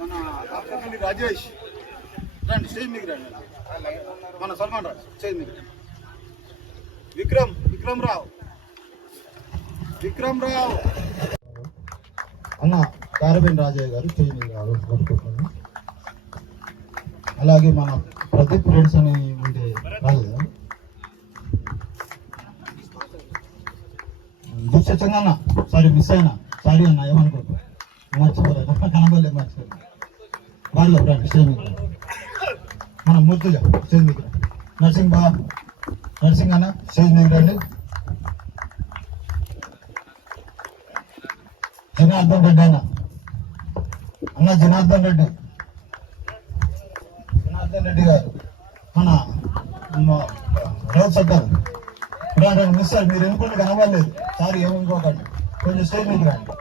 మన అక్కపల్లి రాజేష్ రండి, స్టేజ్ మీకు రండి. మన సల్మాన్ రాజు స్టేజ్ మీకు రండి. విక్రమ్ రావు అన్న కారబేన్ రాజయ్య గారు స్టేజ్ మీద రావాలనుకుంటున్నాను. అలాగే మన ప్రదీప్ ఫ్రెండ్స్ అని ఉంటే రాలేదు కదా, దుశ్చంగా సారీ మిస్ అయినా, సారీ అన్న, ఏమనుకోండి, మర్చిపోలేదు, కనబడలేదు, మర్చిపోలేదు. వాళ్ళు రండి స్టేజ్ మీద. మన మూర్తిగా స్టేజ్ మీద. నర్సింగ్ అన్న స్టేజ్ మీద రండి. జనార్దన్ రెడ్డి అన్న జనార్దన్ రెడ్డి గారు మన రోడ్ సెక్టర్ మిస్ సార్, మీరు ఎందుకుంటే కనబడలేదు, సారీ ఏమనుకోకండి, కొంచెం స్టేజ్ మీద రండి.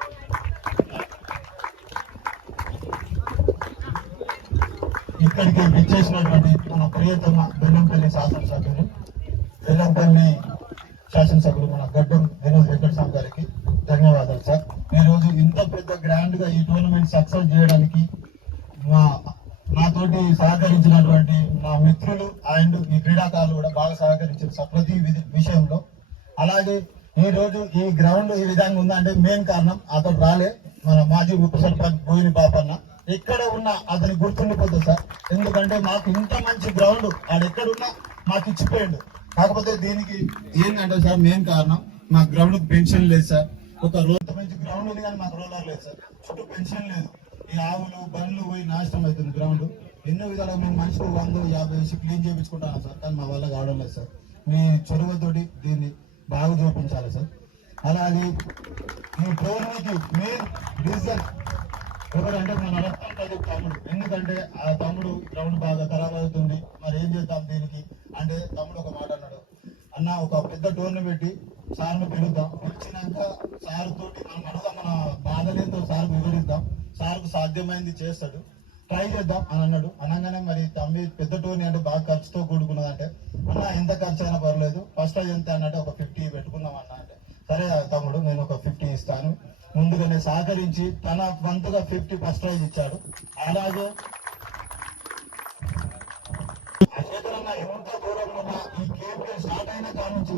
ఇక్కడికి విచ్చేసినటువంటి మన ప్రియతమ బెల్లంపల్లి శాసనసభ్యులు మన గడ్డం వినోద్ వెంకటస్వామి గారికి ధన్యవాదాలు సార్. ఈ రోజు ఇంత పెద్ద గ్రాండ్ గా ఈ టోర్నమెంట్ సక్సెస్ చేయడానికి నాతోటి సహకరించినటువంటి మా మిత్రులు అండ్ ఈ క్రీడాకారులు కూడా బాగా సహకరించారు సార్ ప్రతి విషయంలో. అలాగే ఈ రోజు ఈ గ్రౌండ్ ఈ విధంగా ఉందంటే మెయిన్ కారణం అతను రాలే, మన మాజీ ఉప సర్పంచ్ బోయిని పాపన్న. ఎక్కడ ఉన్నా అతని గుర్తుండిపోతుంది సార్, ఎందుకంటే మాకు ఇంత మంచి గ్రౌండ్ ఆడెక్కడున్నా మాకు ఇచ్చిపోయాడు. కాకపోతే దీనికి ఏంటంటే సార్ మెయిన్ కారణం మా గ్రౌండ్ పెన్షన్ లేదు సార్. ఒక రోజు మంచి గ్రౌండ్ ఉంది కానీ మాకు రోలర్ లేదు సార్, చుట్టూ పెన్షన్ లేదు. ఈ ఆవులు బండ్లు పోయి నాశనం అవుతుంది గ్రౌండ్. ఎన్నో విధాలుగా మేము మనిషికి 100-50 వేసి క్లీన్ చేయించుకుంటాను సార్, కానీ మా వల్ల కావడం లేదు సార్. మీ చొరవతోటి దీన్ని బాగా చూపించాలి సార్. అలాగే ఈ టోర్నీకి మెయిన్ రీజన్ ఎవరంటే మన రత్నం తమ్ముడు, ఎందుకంటే ఆ తమ్ముడు గ్రౌండ్ బాగా ఖరాబ్ అవుతుంది, మరి ఏం చేద్దాం దీనికి అంటే తమ్ముడు ఒక మాట అన్నాడు, అన్న ఒక పెద్ద టోర్నమెంట్ పెట్టి సార్ను పిలుద్దాం, పిలిచినాక సార్ తోటి మనం అడుగుదాం, మన బాధలేంతో సార్ వివరిద్దాం, సార్కు సాధ్యమైంది చేస్తాడు, ట్రై చేద్దాం అని అన్నాడు. అనగానే మరి తమ్మి పెద్ద టోర్నీ అంటే బాగా ఖర్చుతో కూడుకున్నదంటే, అన్న ఎంత ఖర్చు అయినా పర్లేదు, ఫస్ట్ ప్రైజ్ ఎంత అన్నట్టు ఒక 50 పెట్టుకుందాం అన్న అంటే, సరే తమ్ముడు నేను ఒక 50 ఇస్తాను, ముందుగానే సహకరించి తన వంతుగా 50 ఫస్ట్ ప్రైజ్ ఇచ్చాడు. అలాగే ఎంత దూరంలో ఉన్న ఈ గేమ్ స్టార్ట్ అయిన కాడ నుంచి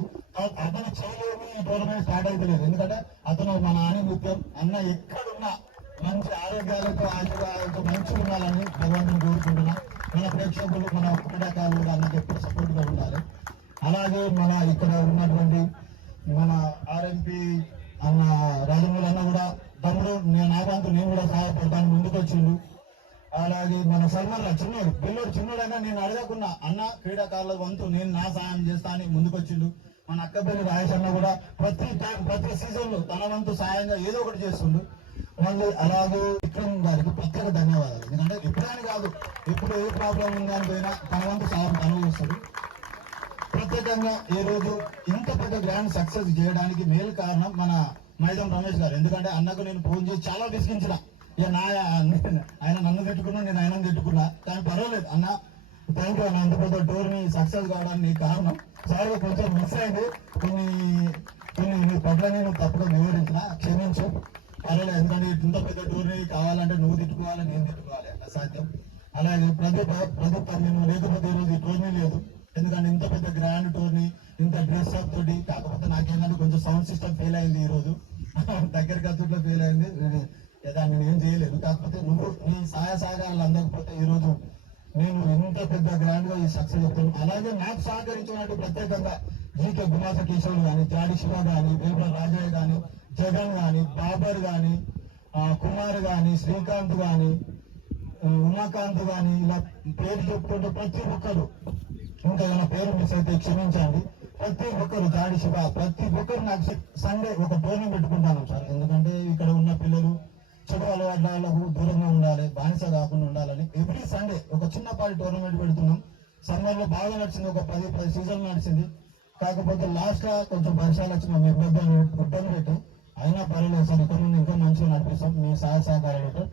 అతను చేయలేని ఈ టోర్నమెంట్ స్టార్ట్ అయితే, ఎందుకంటే అతను మన ఆనిముత్యం. అన్న ఎక్కడున్నా మంచి ఆరోగ్యాలతో ఆశీర్వాదాలతో మంచి ఉండాలని భగవంతుని కోరుకుంటున్నా. మన ప్రేక్షకులు మన క్రీడాకారులు అన్నకి ఎప్పుడు సపోర్ట్ గా ఉండాలి. అలాగే మన ఇక్కడ ఉన్నటువంటి మన ఆర్ఎంపీ అన్న రాజమౌళి అన్న కూడా తమ్ముడు నాకంటూ నేను కూడా సహాయపడతాను ముందుకు వచ్చిండు. అలాగే మన సల్మాన్ చిన్నోడు పిల్లోడు చిన్నోడైనా నేను అడగకున్నా అన్న క్రీడాకారుల వంతు నేను నా సహాయం చేస్తా అని ముందుకు వచ్చిండు. మన అక్కపల్లి రాజేష్ అన్న కూడా ప్రతి సీజన్ లో తన వంతు సహాయంగా ఏదో ఒకటి చేస్తుండు. మళ్ళీ అలాగే విక్రమ్ గారికి ప్రత్యేక ధన్యవాదాలు, ఎందుకంటే ఎప్పుడైనా కాదు ఎప్పుడు ఏ ప్రాబ్లం ఉందని పోయినా తన వంతు సహాయం తను చేస్తాడు. ప్రత్యేకంగా ఈ రోజు ఇంత పెద్ద గ్రాండ్ సక్సెస్ చేయడానికి మేలు కారణం మన మైదం రమేష్ గారు, ఎందుకంటే అన్నకు నేను ఫోన్ చేసి చాలా విసిగించిన, ఆయన నన్ను తిట్టుకున్నా నేను ఆయన తిట్టుకున్నా, కానీ పర్వాలేదు అన్న, థ్యాంక్ యూ అన్న, ఇంత పెద్ద టోర్నీ సక్సెస్ కావడానికి కారణం. సార్ కొంచెం మిస్ అయింది, కొన్ని పట్ల నేను తప్పుగా వివరించిన, క్షమించు, పర్వాలేదు, ఎందుకంటే ఇంత పెద్ద టోర్నీ కావాలంటే నువ్వు తిట్టుకోవాలి నేను తిట్టుకోవాలి అసాధ్యం. అలాగే ప్రదీప్ నేను లేకపోతే ఈరోజు ఈ టోర్నీ లేదు, ఎందుకంటే ఇంత పెద్ద గ్రాండ్ టోర్నీ ఇంత డ్రెస్ అప్ తోటి. కాకపోతే నాకేంటంటే కొంచెం సౌండ్ సిస్టమ్ ఫెయిల్ అయింది, ఈ రోజు దగ్గర ఖర్చులో ఫెయిల్ అయింది, దాన్ని నేను ఏం చేయలేదు. కాకపోతే నువ్వు నీ సహాయ సహకారాలు అందకపోతే ఈ రోజు నేను ఇంత పెద్ద గ్రాండ్ గా ఈ సక్సెస్ చెప్తాను. అలాగే నాకు సహకరించినట్టు ప్రత్యేకంగా జీకే గుమాస కిషోర్ గాని, జాడి శివ గాని, వేపల రాజయ్య గాని, జగన్ గాని, బాబర్ గాని, కుమార్ గాని, శ్రీకాంత్ గాని, ఉమాకాంత్ గాని, ఇలా పేరు చెప్పుకుంటే ప్రతి ఒక్కరు, ఇంకా ఏమైనా పేరు మిస్ అయితే క్షమించండి, ప్రతి ఒక్కరు జాడి శివ ప్రతి ఒక్కరు నాకు సండే ఒక టోర్నీ పెట్టుకుంటాను సార్, ఎందుకంటే ఇక్కడ ఉన్న పిల్లలు చెడు అలవాట్లకు దూరంగా ఉండాలి, బానిస కాకుండా ఉండాలని ఎవ్రీ సండే ఒక చిన్నపాటి టోర్నమెంట్ పెడుతున్నాం. సమ్మర్ లో బాగా నడిచింది, ఒక 10 సీజన్లు నడిచింది. కాకపోతే లాస్ట్ గా కొంచెం వర్షాలు వచ్చి మేము ఇబ్బంది పెట్టాం, అయినా పర్వాలేదు సార్, ఇక్కడ నుండి ఇంకా మంచిగా నడిపిస్తాం మీ సహాయ సహకారాలతో.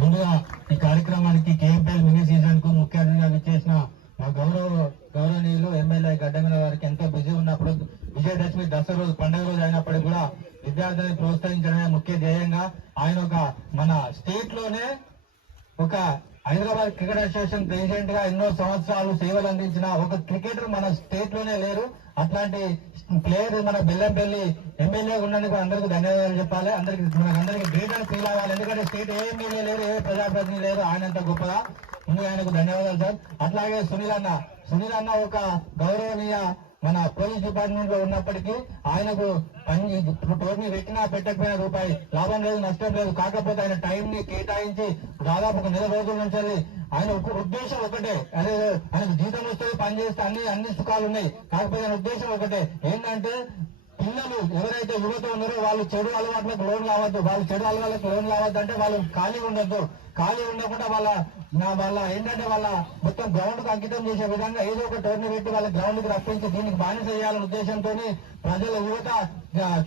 ముందుగా ఈ కార్యక్రమానికి కేఎంపీఎల్ మినీ సీజన్ కు ముఖ్య అతిథిగా విచ్చేసిన మా గౌరవనీయులు ఎమ్మెల్యే గడ్డమిన వారికి ఎంతో బిజీ ఉన్నప్పుడు విజయదశమి దసరా రోజు పండుగ రోజు అయినప్పటికీ కూడా విద్యార్థులను ప్రోత్సహించడమే ముఖ్య ధ్యేయంగా ఆయన మన స్టేట్ లోనే ఒక హైదరాబాద్ క్రికెట్ అసోసియేషన్ ప్రెసిడెంట్ గా ఎన్నో సంవత్సరాలు సేవలు అందించిన ఒక క్రికెటర్ మన స్టేట్ లోనే లేరు. అట్లాంటి ప్లేయర్ మన బెల్లంపల్లి ఎమ్మెల్యే ఉన్నందుకు అందరికీ ధన్యవాదాలు చెప్పాలి. మనకందరికి గ్రేటర్ ఫీల్ అవ్వాలి. ఎందుకంటే స్టేట్ ఏ ఎమ్మెల్యే లేరు, ఏ ప్రజాప్రతినిధి లేరు, ఆయనంత గొప్పగా. ముందుగా ఆయనకు ధన్యవాదాలు సార్. అట్లాగే సునీల్ అన్న ఒక గౌరవనీయ మన పోలీస్ డిపార్ట్మెంట్ లో ఉన్నప్పటికీ ఆయనకు టోర్నీ పెట్టినా పెట్టకపోయినా రూపాయి లాభం లేదు, నష్టం లేదు. కాకపోతే ఆయన టైం ని కేటాయించి దాదాపు ఒక 1 రోజుల నుంచి ఆయన ఉద్దేశం ఒకటే, అదే ఆయనకు జీతం వస్తుంది, పని చేస్తే అన్ని సుఖాలు ఉన్నాయి. కాకపోతే ఆయన ఉద్దేశం ఒకటే ఏంటంటే పిల్లలు ఎవరైతే యువత ఉన్నారో వాళ్ళు చెడు అలవాట్లకు లోన్ కావద్దు. వాళ్ళు చెడు అలవాట్లకు లోన్ కావద్దు అంటే వాళ్ళు ఖాళీ ఉండొద్దు. ఖాళీ ఉండకుండా వాళ్ళ ఏంటంటే వాళ్ళ మొత్తం గ్రౌండ్ కు అంకితం చేసే విధంగా ఏదో ఒక టోర్నీ పెట్టి వాళ్ళ గ్రౌండ్ కి రప్పించి దీనికి బానిస చేయాలనే ఉద్దేశంతో ప్రజల యువత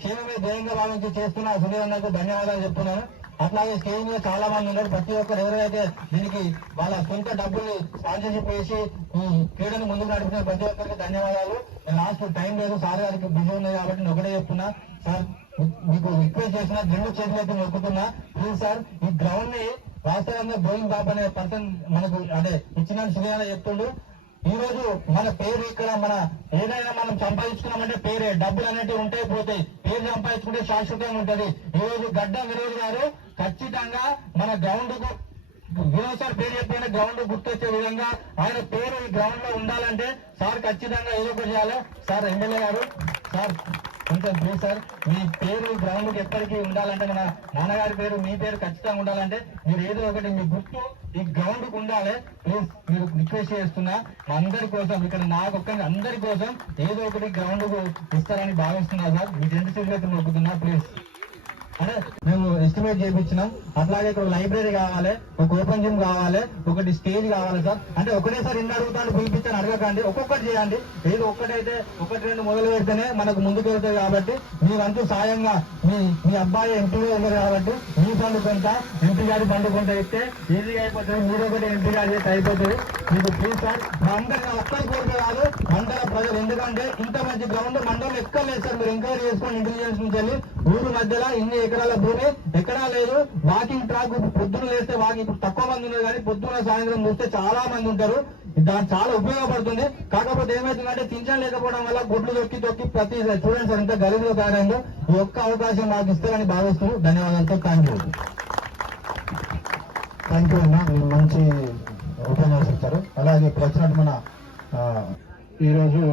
క్షేమమే ధ్యేయంగా భావించి చేస్తున్న సునీల్ అన్నకు ధన్యవాదాలు చెప్తున్నాను. అట్లాగే స్టేజ్ మీద చాలా మంది ఉన్నారు. ప్రతి ఒక్కరు ఎవరైతే దీనికి వాళ్ళ సొంత డబ్బుల్ని స్పాన్సర్షిప్ చేసి క్రీడను ముందుకు నడిపిన ప్రతి ఒక్కరికి ధన్యవాదాలు. లాస్ట్ టైం లేదు, సార్ గారికి బిజీ ఉన్నాయి కాబట్టి నేను ఒకటే చెప్తున్నా సార్, మీకు రిక్వెస్ట్ చేసిన 2 చేతులైతే మొక్కుతున్నా. ప్లీజ్ సార్, ఈ గ్రౌండ్ ని వాస్తవంగా గోవింద్ బాబు అనే పర్సన్ మనకు అదే ఇచ్చిన సునీల్ చెప్తుండు. ఈ రోజు మన పేరు ఇక్కడ మన ఏదైనా మనం సంపాదించుకున్నామంటే పేరే, డబ్బులు అనేవి ఉంటాయి పోతాయి, పేరు సంపాదించుకుంటే శాశ్వతంగా ఉంటది. ఈ రోజు గడ్డ వినోద్ గారు ఖచ్చితంగా మన గ్రౌండ్ కు వినోద్ సార్ పేరు చెప్పిన గ్రౌండ్ గుర్తొచ్చే విధంగా ఆయన పేరు ఈ గ్రౌండ్ లో ఉండాలంటే సార్ ఖచ్చితంగా ఏదో ఒకటి చేయాలి. సార్ ఎమ్మెల్యే గారు సార్ కొంచెం ప్లీజ్ సార్, మీ పేరు ఈ గ్రౌండ్ కి ఎప్పటికీ ఉండాలంటే మన నాన్నగారి పేరు మీ పేరు ఖచ్చితంగా ఉండాలంటే మీరు ఏదో ఒకటి మీ గుర్తు ఈ గ్రౌండ్ కు ఉండాలి. ప్లీజ్ మీరు రిక్వెస్ట్ చేస్తున్నా అందరి కోసం, ఇక్కడ నాకు ఒక్కరి అందరి కోసం ఏదో ఒకటి గ్రౌండ్ కు ఇస్తారని భావిస్తున్నా సార్. Me 2 చేతులైతే మొక్కుతున్నా please. అంటే మేము ఎస్టిమేట్ చేయించినాం. అట్లాగే ఇక్కడ లైబ్రరీ కావాలి, ఒక ఓపెన్ జిమ్ కావాలి, ఒకటి స్టేజ్ కావాలి సార్. అంటే ఒకటేసారి ఇన్ని అడుగుతాను పిలిపించాను అడగకండి, ఒక్కొక్కటి చేయండి. ఏదో ఒక్కటైతే 1-2 మొదలు పెడితేనే మనకు ముందుకు వెళ్తాయి. కాబట్టి మీరంతా సాయంగా మీ అబ్బాయి ఎంపీగా ఉన్నారు కాబట్టి మీ ఫండ్ కొంత, ఎంపీ గారి ఫండ్ కొంత ఇస్తే ఈజీగా అయిపోతుంది. మీరు ఒకటి ఎంపీ గారి చేస్తే అయిపోతుంది. మీకు ప్లీజ్ సార్, మా అందరికీ ఒక్కరి కోరిక కాదు, మండల ప్రజలు. ఎందుకంటే ఇంత మంచి గ్రౌండ్ మండలం ఎక్కడ లేదు సార్. మీరు ఎంక్వైరీ చేసుకోండి ఇంటెలిజెన్స్ నుంచి వెళ్ళి. ఊరు మధ్యలో ఇన్ని ఎకరాల భూమి ఎక్కడా లేదు. వాకింగ్ ట్రాక్ పొద్దున లేస్తే వాకింగ్ తక్కువ మంది ఉన్నారు కానీ పొద్దున సాయంత్రం చూస్తే చాలా మంది ఉంటారు. దానికి చాలా ఉపయోగపడుతుంది. కాకపోతే ఏమైతుందంటే పింఛన్ లేకపోవడం వల్ల గుడ్లు తొక్కి ప్రతి స్టూడెంట్స్ ఎంత గలీజ్గా తయారైందో ఈ ఒక్క అవకాశం మాకు ఇస్తారని భావిస్తూ ధన్యవాదాలతో థ్యాంక్ యూ అన్న. మీరు మంచి ఉపన్యాసం ఇచ్చారు. అలాగే ఇప్పుడు వచ్చినట్టు మన ఈరోజు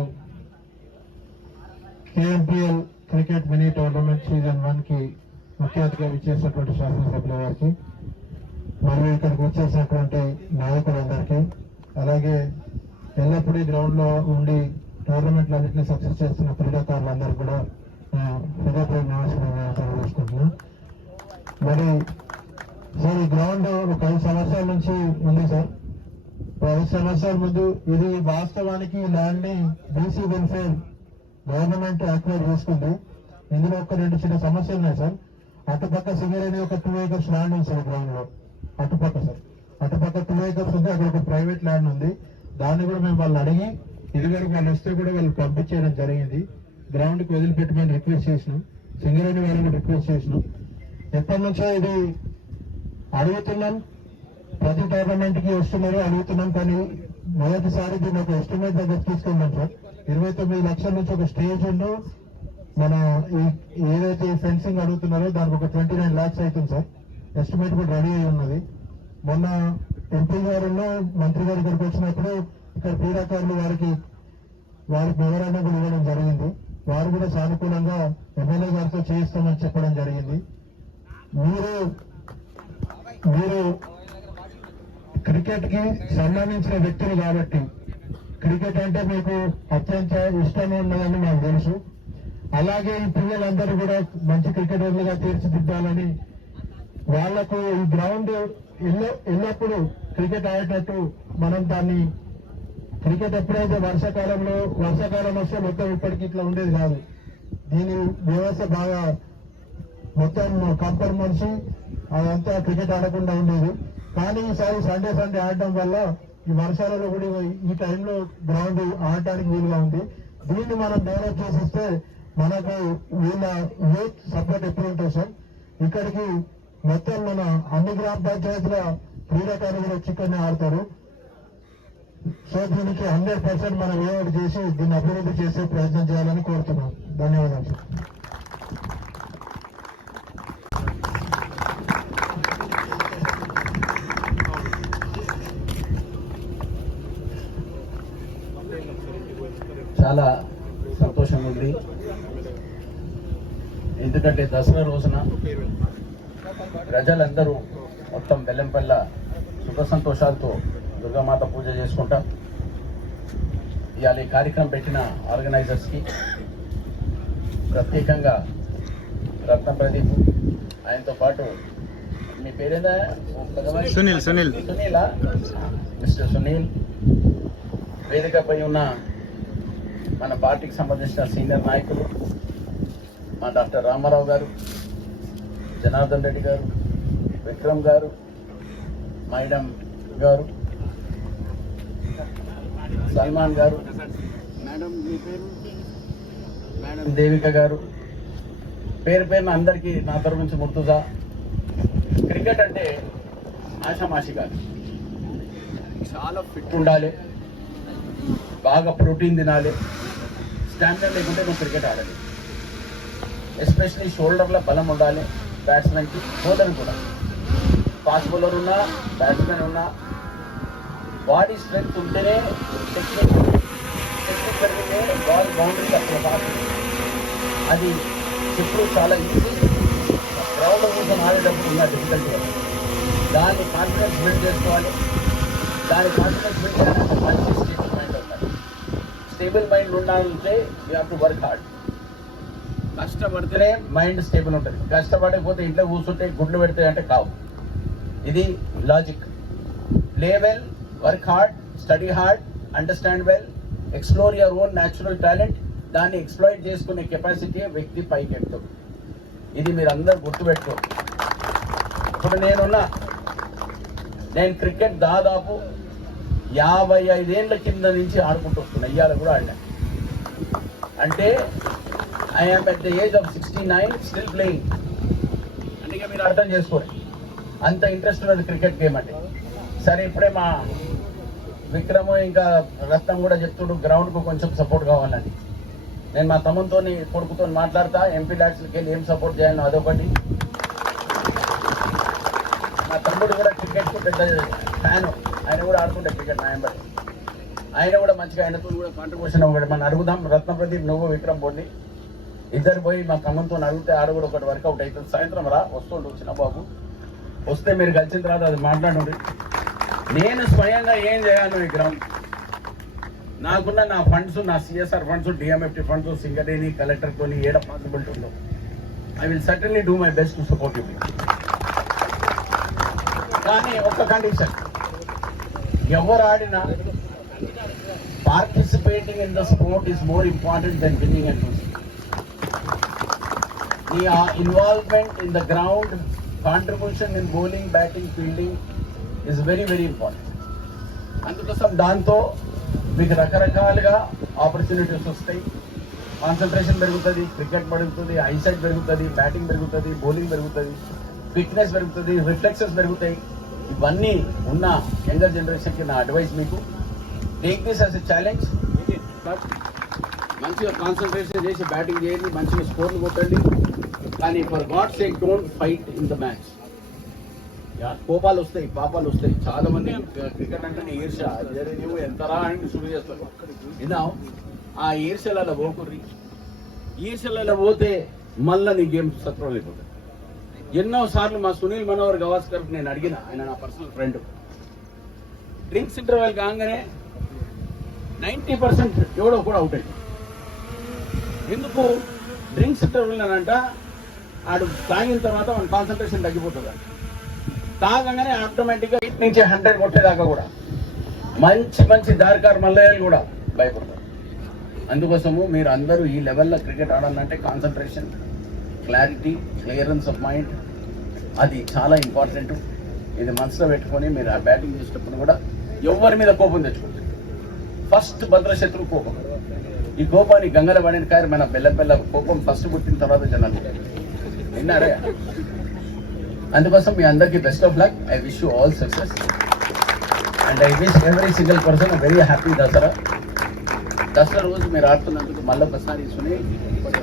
kmpl cricket mini tournament season 1 కి ముఖ్య అతిథిగా విచ్చేసినటువంటి శాసనసభ్యుల వారికి మరియు ఇక్కడికి వచ్చేసినటువంటి నాయకులందరికీ, అలాగే ఎల్లప్పుడూ ఈ గ్రౌండ్ లో ఉండి టోర్నమెంట్లన్నింటినీ సక్సెస్ చేస్తున్న క్రీడాకారులందరూ కూడా హృదయపూర్వక నమస్కారం చేసుకుంటున్నాం. మరి సార్, ఈ గ్రౌండ్ ఒక 5 సంవత్సరాల నుంచి ఉంది సార్. 5 సంవత్సరాల ముందు ఇది వాస్తవానికి ల్యాండ్ ని బీసీ వెల్ఫేర్ గవర్నమెంట్ యాక్వైర్ చేసుకుంది. ఇందులో ఒక 2 చిన్న సమస్యలు ఉన్నాయి సార్. అటుపక్క సింగరేణి ఒక 2 acres ల్యాండ్ ఉంది సార్ గ్రౌండ్ లో. అటుపక్క 2 acres ఉంది. అక్కడ ఒక ప్రైవేట్ ల్యాండ్ ఉంది. దాన్ని కూడా మేము వాళ్ళు అడిగి ఇదివరకు వాళ్ళు వస్తే కూడా వాళ్ళు పంపించేయడం జరిగింది. గ్రౌండ్ కి వదిలిపెట్టమని రిక్వెస్ట్ చేసినాం. సింగరేణి వాళ్ళని రిక్వెస్ట్ చేసినాం. ఎప్పటి నుంచో ఇది అడుగుతున్నాం. ప్రతి టోర్నమెంట్ కి వస్తున్నారు, అడుగుతున్నాం. కానీ మొదటిసారి దీన్ని ఒక ఎస్టిమేట్ దగ్గర తీసుకున్నాం సార్. 29 లక్షల నుంచి ఒక స్టేజ్ ఉండు మన ఏదైతే ఫెన్సింగ్ అడుగుతున్నారో దానికి ఒక 29 lakhs అవుతుంది సార్. ఎస్టిమేట్ కూడా రెడీ అయి ఉన్నది. మొన్న ఎంపీ గారు మంత్రి గారి దగ్గరికి వచ్చినప్పుడు ఇక్కడ క్రీడాకారులు వారికి వివరణ కూడా ఇవ్వడం జరిగింది. వారు కూడా సానుకూలంగా ఎమ్మెల్యే గారితో చేయిస్తామని చెప్పడం జరిగింది. మీరు క్రికెట్ కి సంబంధించిన వ్యక్తులు కాబట్టి క్రికెట్ అంటే మీకు అత్యంత ఇష్టం ఉన్నదని మాకు తెలుసు. అలాగే ఈ పిల్లలందరూ కూడా మంచి క్రికెటర్లుగా తీర్చిదిద్దాలని, వాళ్లకు ఈ గ్రౌండ్ ఎల్లప్పుడూ క్రికెట్ ఆడేటట్టు మనం దాన్ని క్రికెట్ ఎప్పుడైతే వర్షాకాలం వస్తే మొత్తం ఇప్పటికి ఇట్లా ఉండేది కాదు. దీని వ్యవస్థ బాగా మొత్తం కంపర్ మనిషి అదంతా క్రికెట్ ఆడకుండా ఉండేది. కానీ ఈసారి సండే ఆడటం వల్ల ఈ వర్షాలలో కూడా ఈ టైంలో గ్రౌండ్ ఆడటానికి వీలుగా ఉంది. దీన్ని మనం డెవలప్ చేసిస్తే మనకు వీళ్ళ యూత్ సపోర్ట్ ఎప్పుడు ఉంటుంది సార్. ఇక్కడికి మొత్తం మన అన్ని గ్రామ పంచాయతీల క్రీడాకారులు కూడా వచ్చి ఇక్కడనే ఆడతారు. సో దీనికి 100% మనం ఏదో చేసి దీన్ని అభివృద్ధి చేసే ప్రయత్నం చేయాలని కోరుతున్నాం. ధన్యవాదాలు సార్. చాలా సంతోషంగా ఉంది. ఎందుకంటే దసరా రోజున ప్రజలందరూ మొత్తం బెల్లంపల్ల సుఖ సంతోషాలతో దుర్గామాత పూజ చేసుకుంటాం. ఇవాళ ఈ కార్యక్రమం పెట్టిన ఆర్గనైజర్స్కి ప్రత్యేకంగా రత్న ప్రదీప్, ఆయనతో పాటు మీ పేరేందా? సునీలా, మిస్టర్ సునీల్, వేదికపై ఉన్న మన పార్టీకి సంబంధించిన సీనియర్ నాయకులు, మా డాక్టర్ రామారావు గారు, జనార్దన్ రెడ్డి గారు, విక్రమ్ గారు, మైడం గారు, సల్మాన్ గారు, మేడం దేవిక గారు, పేరు పేరున అందరికీ నా తరఫు నుంచి ముర్తుజా. క్రికెట్ అంటే ఆషామాషి కాదు, చాలా ఫిట్ ఉండాలి, బాగా ప్రోటీన్ తినాలి, స్టామినా లేకుంటే నువ్వు క్రికెట్ ఆడాలి. ఎస్పెషలీ షోల్డర్లో బలం ఉండాలి బ్యాట్స్మెన్కి, బౌలర్ కూడా. ఫాస్ట్ బౌలర్ ఉన్నా, బ్యాట్స్మెన్ ఉన్నా, బాడీ స్ట్రెంగ్త్ ఉంటేనే టెక్నిక్ పెరిగితే బాల్ బౌండరీ అక్కడ బాగా. అది ఇప్పుడు చాలా ఈజీ, గ్రౌండ్ కోసం ఆడేటప్పుడు ఉన్న డిఫికల్టీ. దాన్ని కాన్ఫిడెన్స్ బిల్డ్ చేసుకోవాలి. దాని కాన్ఫిడెన్స్ బిల్డ్ చేయాలంటే మంచి స్టేబుల్ మైండ్ ఉండాలి. స్టేబుల్ మైండ్ ఉండాలంటే you have to work hard. కష్టపడితేనే మైండ్ స్టేబుల్ ఉంటుంది. కష్టపడకపోతే ఇంట్లో కూర్చుంటే గుడ్లు పెడితే అంటే కావు. ఇది logic. Play well, work hard, study hard, understand well, explore your own natural talent. దాన్ని ఎక్స్ప్లాయిట్ చేసుకునే కెపాసిటీ వ్యక్తి పైకి ఎక్కుతుంది. ఇది మీరు అందరు గుర్తుపెట్టుకో. ఇప్పుడు నేను క్రికెట్ దాదాపు 55 ఏళ్ళ కింద నుంచి ఆడుకుంటూ వస్తున్నా. ఇవాళ కూడా ఆడినా. అంటే I'm at the age of 69 still playing. అందుకే మీరు అర్థం చేసుకోండి అంత ఇంట్రెస్ట్ ఉన్నది క్రికెట్ గేమ్ అంటే. సరే, ఇప్పుడే మా విక్రమ్ ఇంకా రత్నం కూడా చెప్తుడు గ్రౌండ్కు కొంచెం సపోర్ట్ కావాలని. నేను మా తమ్ముతో కొడుకుతో మాట్లాడతా, ఎంపీ ల్యాక్స్కి వెళ్ళి ఏం సపోర్ట్ చేయాలని అదొకటి. మా తమ్ముడు కూడా క్రికెట్కి పెద్ద ఫ్యాను, ఆయన కూడా ఆడుకుంటే క్రికెట్ నా ఎంబడి. ఆయన కూడా మంచిగా, ఆయనతో కూడా కాంట్రిబ్యూషన్ ఒకటి మనం అడుగుదాం. రత్న ప్రదీప్, నువ్వు విక్రమ్ పోండి, ఇద్దరు పోయి మా తమ్ముతో అడిగితే ఆడ కూడా ఒకటి వర్కౌట్ అవుతుంది. సాయంత్రం రా వస్తుండు చిన్న బాబు, వస్తే మీరు కలిసిన తర్వాత అది మాట్లాడండి. నేను స్వయంగా ఏం చేయాలి ఈ గ్రౌండ్, నాకున్న నా ఫండ్స్, నా CSR funds, DMFT funds, Singareni కలెక్టర్తో ఏడ పాసిబిలిటీ ఉందో I will certainly do my best to support you. కానీ ఒక్క కండిషన్, ఎవరు ఆడినా participating in the sport is more important than winning and losing. నీ involvement in the ground, contribution in bowling, batting, fielding is very very important. అందుకోసం దాంతో మీకు రకరకాలుగా opportunities వస్తాయి. కాన్సన్ట్రేషన్ పెరుగుతుంది, క్రికెట్ పెరుగుతుంది, ఐసైట్ పెరుగుతుంది, బ్యాటింగ్ పెరుగుతుంది, బౌలింగ్ పెరుగుతుంది, ఫిట్నెస్ పెరుగుతుంది, రిఫ్లెక్సెస్ పెరుగుతాయి. ఇవన్నీ ఉన్న యంగర్ జనరేషన్కి నా అడ్వైస్ మీకు, take this as a challenge. మంచిగా కాన్సన్ట్రేషన్ చేసి బ్యాటింగ్ చేయండి, మంచిగా స్కోర్లు కొట్టండి. కానీ for God sake don't fight in the match. కోపాలు వస్తాయి, పాపాలు వస్తాయి. చాలా మంది క్రికెట్ అంటే ఈర్ష, నువ్వు ఎంతరా అని శురు చేస్తారు. విన్నా, ఆ ఈర్షలలో పోకుర్రి. ఈర్షలలో పోతే మళ్ళీ నీ గేమ్ సత్రం అయిపోతుంది. ఎన్నో సార్లు మా సునీల్ మనోహర్ గవాస్కర్ నేను అడిగిన, ఆయన నా పర్సనల్ ఫ్రెండ్. డ్రింక్స్ ఇంటర్వెల్ కాగానే 90% ఎవడో కూడా అవుట్ అయింది. ఎందుకు? డ్రింక్స్ ఇంటర్వెల్ అనంట ఆడు తాగిన తర్వాత మన కాన్సన్ట్రేషన్ తగ్గిపోతుంది. తాగంగానే ఆటోమేటిక్గా 8 నుంచి 100 కొట్టేదాకా కూడా మంచి మంచి దారికారు మల్లయ్యలు కూడా భయపడతారు. అందుకోసము మీరు అందరూ ఈ లెవెల్లో క్రికెట్ ఆడాలంటే concentration, clarity, clearance of mind, అది చాలా ఇంపార్టెంట్. ఇది మనసులో పెట్టుకొని మీరు ఆ బ్యాటింగ్ చేసేటప్పుడు కూడా ఎవరి మీద కోపం తెచ్చుకుంటారు. ఫస్ట్ భద్రశత్రువు కోపం. ఈ కోపాన్ని గంగల పడిన కారు మన బెల్ల కోపం ఫస్ట్ పుట్టిన తర్వాత జనాలు విన్నారే. అందుకోసం మీ అందరికీ best of luck. I wish you all success and I wish every single person very happy Dussehra. Dussehra రోజు మీరు ఆడుతున్నందుకు మళ్ళీ ఒకసారి ఇసుకుని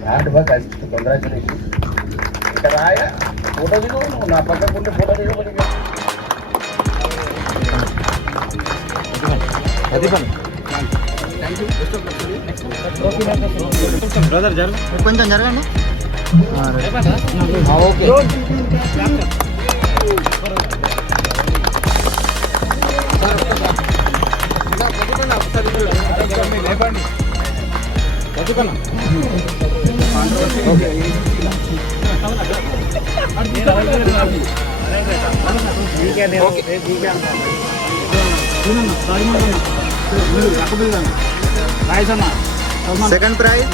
hard work. I wish congratulation. ఇక్కడ రాయా ఫోటో దిగు, నువ్వు నా పక్కకుంటే ఫోటో దిగబడి కొంచెం జరగండి. సెకండ్ ప్రైజ్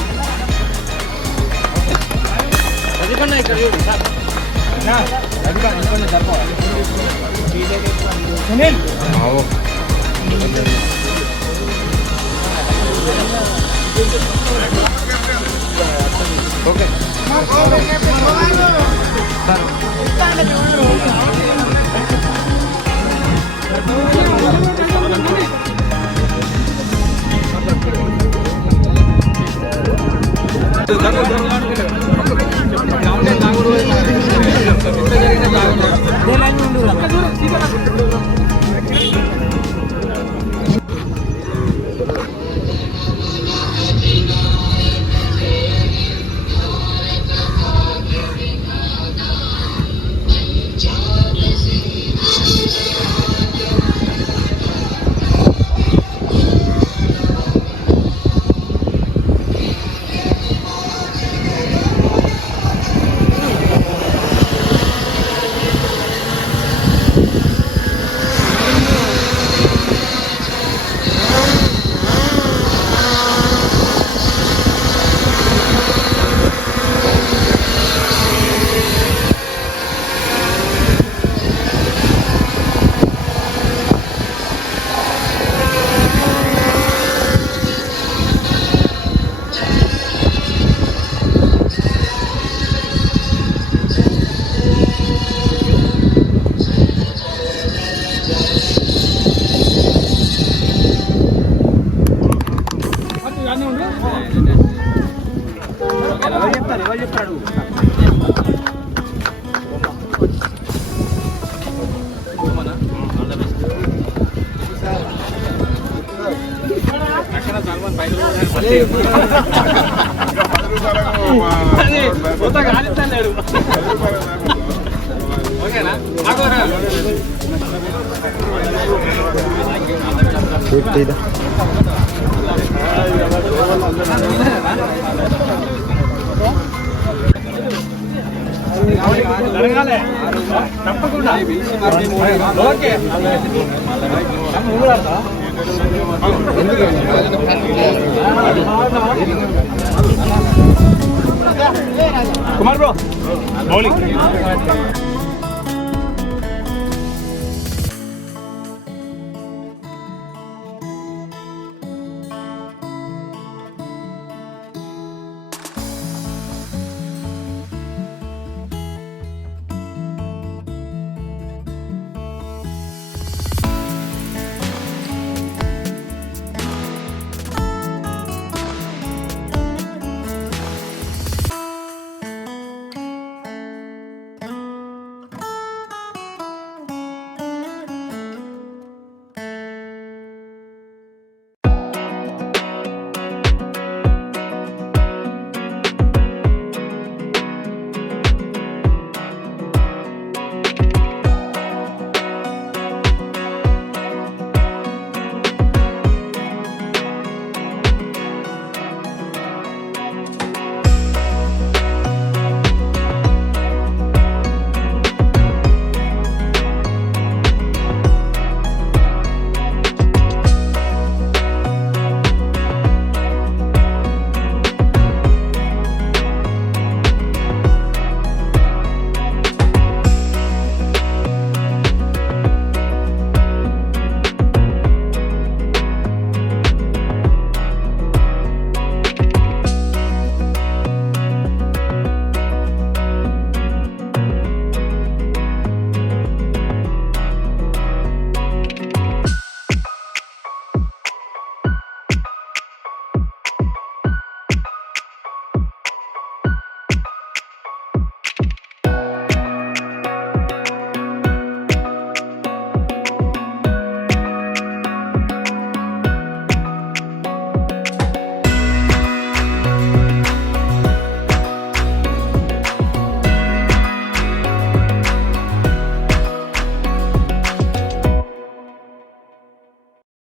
తప్పకుండా కుమార్ బ్రో బౌలింగ్